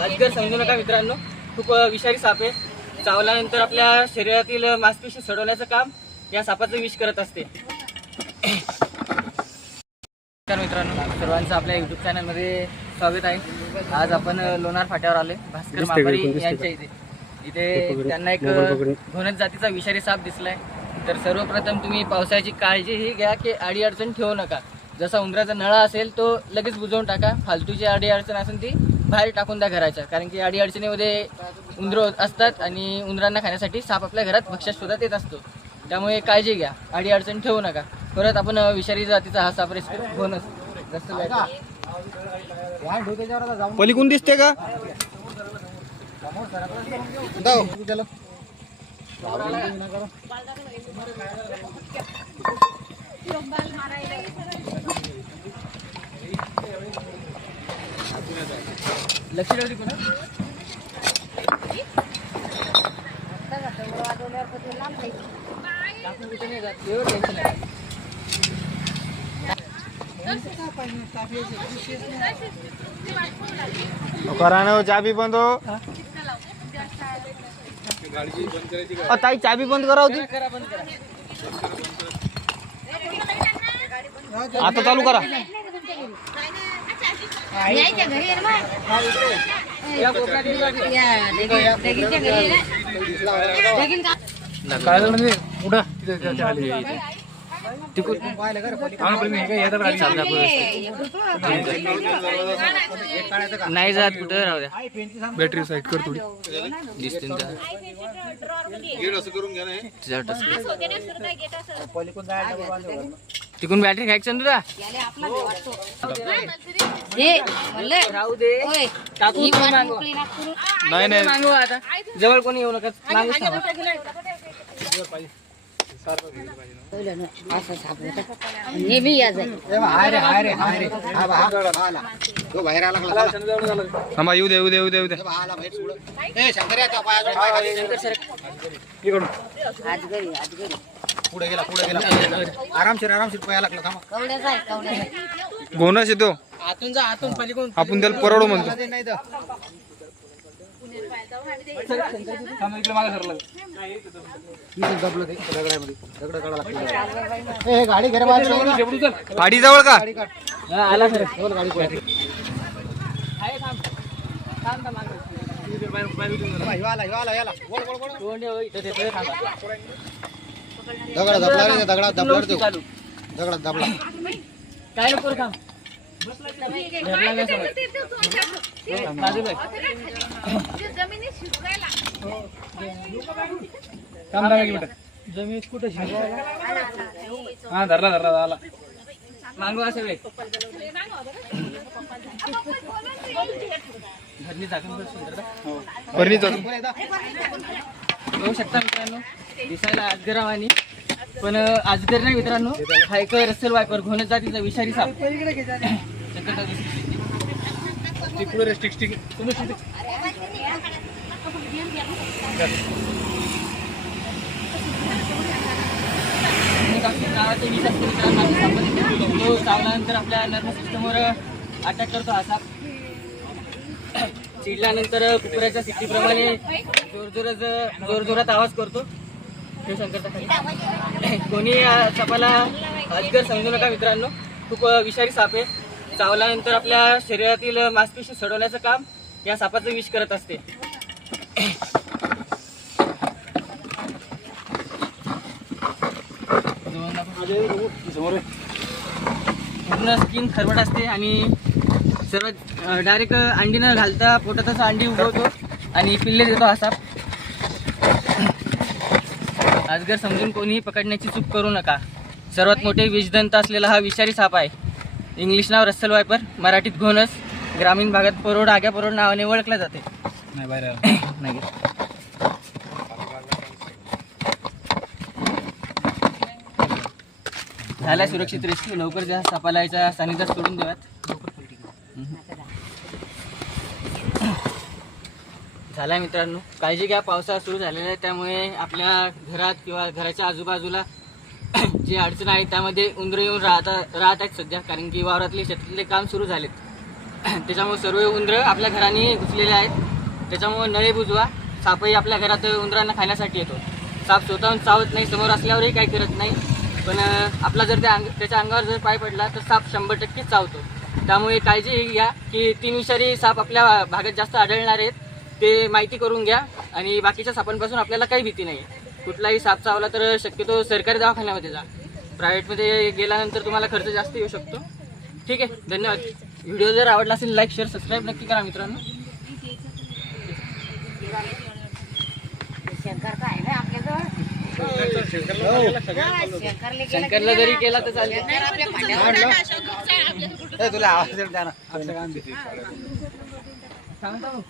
अजगर समजू नका मित्रांनो. खूप विषारी साप आहे. चावल्यानंतर आपल्या शरीरातील मांसपेशी सोडवण्याचं काम या सापाचं विष करत असते. मित्रांनो सर्वांचं आपल्या युट्यूब चॅनलमध्ये स्वागत आहे. आज आपण लोणार फाट्यावर आलोय. भास्कर? मापारी यांच्या इथे. इथे त्यांना एक. घोणत जातीचा विषारी साप दिसलाय. तर सर्वप्रथम तुम्ही पावसाळ्याची काळजी ही घ्या की अडी अडचण ठेवू नका. जसा उंदराचा नळा असेल तो लगेच बुजवून टाका. फालतूची अडी अडचण असेल ती बाहेर टाकून द्या घराच्या. कारण की अडी अडचणीमध्ये उंदर असतात आणि उंदरांना खाण्यासाठी साप आपल्या घरात भक्ष्यात शोधात येत असतो. त्यामुळे काळजी घ्या. अडी अडचण ठेवू नका. परत आपण विषारी जातीचा हा साप रेस्क्यू जास्त वेळ पलीकडून दिसते का? लक्ष आहे करानो चाबी बंद हो. ताई चाबी बंद करा होती करा बंद करा. आता चालू करा. यायच्या घरी आहे ना नाही जात कुठं राहू द्या बॅटरी साईड कर थोडी दिसते ना तिकडून बॅटरी घ्यायची तुला? हे, राहू दे. टाकू. नाही नाही. मागू आता. जवळ कोणी येऊ नका. मागूच थांबा. हे येऊ दे येऊ दे येऊ दे येऊ दे. इकडून आज घरी आज घरी पुढे गेला पुढे गेला. आरामशीर आरामशीर पाया लागला थांबा. कवड्याचा आहे कवड्याचा आहे. गोनस येतो. आतून जा आतून पलीकडून. आपण त्याला परवडो म्हणतो. ते नाही तर थांबा, इकडे मागं सरलं. इथून दबलं ते दगडामध्ये. दगड काढा लागते. ए गाडी घे रे बाजूला. फाडी जवळ का? गाडी काढ. आला सर. बोल गाडी काढ. थांब. थांबा, ह्यो आला ह्यो आला याला. बोल बोल बोल तोंड आहे, इथं ते- थांबा. दगड दबला रे दगडात दबला रे व्यवस्थित तो. चालू. दगडात दबला काय नको रे थांब. थांब एक मिनिट. जमीन कुठं शिरवायला? हा धरला धरला आला. मागवा सगळे घरनी झाकून बस सुंदर बघू शकता मित्रांनो दिसायला अजगराव आणि पण अं, अजगर नाही मित्रांनो हा एक रस्सल वायपर घोणत जातीचा विषारी साप. गावाचे विष असते मित्रांनो. तो चावल्यानंतर आपल्या नर्वस सिस्टमवर अटॅक करतो हा साप. चिडल्यानंतर कुत्र्याच्या सिट्टीप्रमाणे जोरजोरात जोरजोरात आवाज करतो. हे शंकरचा. कोणी सापाला अजगर समजू नका मित्रांनो. खूप विषारी साप आहे. चावल्यानंतर आपल्या शरीरातील मांसपेशी सोडवण्याचं काम या सापाचं विष करत असते. पूर्ण स्किन खरबट असते आणि सर्वात डायरेक्ट अंडी न घालता पोटातच अंडी उगवतो आणि पिल्ले देतो हा साप आजगर समजून कोणीही पकडण्याची चूक करू नका. सर्वात मोठे विषदंत असलेला हा विषारी साप आहे. इंग्लिश नाव रस्सल वायपर मराठीत घोणस. ग्रामीण भागात परोड आग्या परोड नावाने ओळखला जाते. नाही बाहेर आला. नाही. झाला सुरक्षित रेस्क्यू. लवकर ज्या सापाला याच्या सानिध्यात सोडून देऊयात. झाला मित्रांनो. काळजी घ्या पावसाळा सुरू झालेला आहे त्यामुळे आपल्या घरात किंवा घराच्या आजूबाजूला जी अडचण आहे त्यामध्ये उंदरं येऊन राहता राहत आहेत सध्या. कारण की वावरातले शेतातले काम सुरू झालेत. त्याच्यामुळे सर्व उंदरं आपल्या घराने घुसलेले आहेत. त्याच्यामुळे नळे बुजवा सापही आपल्या घरात उंदरांना खाण्यासाठी येतो. साप स्वतःहून चावत नाही समोर असल्यावरही काही करत नाही. पण आपला जर त्या अंग त्याच्या अंगावर जर पाय पडला तर साप शंभर टक्के चावतो. त्यामुळे काळजी घ्या की तीन विषारी साप आपल्या भागात जास्त आढळणार आहेत ते माहिती करून घ्या आणि बाकीच्या सापांपासून आपल्याला काही भीती नाही. कुठलाही साप चावला तर शक्यतो सरकारी दवाखान्यामध्ये जा. प्रायव्हेटमध्ये गेल्यानंतर तुम्हाला खर्च जास्त येऊ शकतो. ठीक आहे धन्यवाद. व्हिडिओ जर आवडला असेल लाईक शेअर सबस्क्राईब नक्की करा मित्रांनो. शंकर काय आहे ना आपल्याजवळ? शंकरले जरी केला तर चालेल तुला आवाज सांगता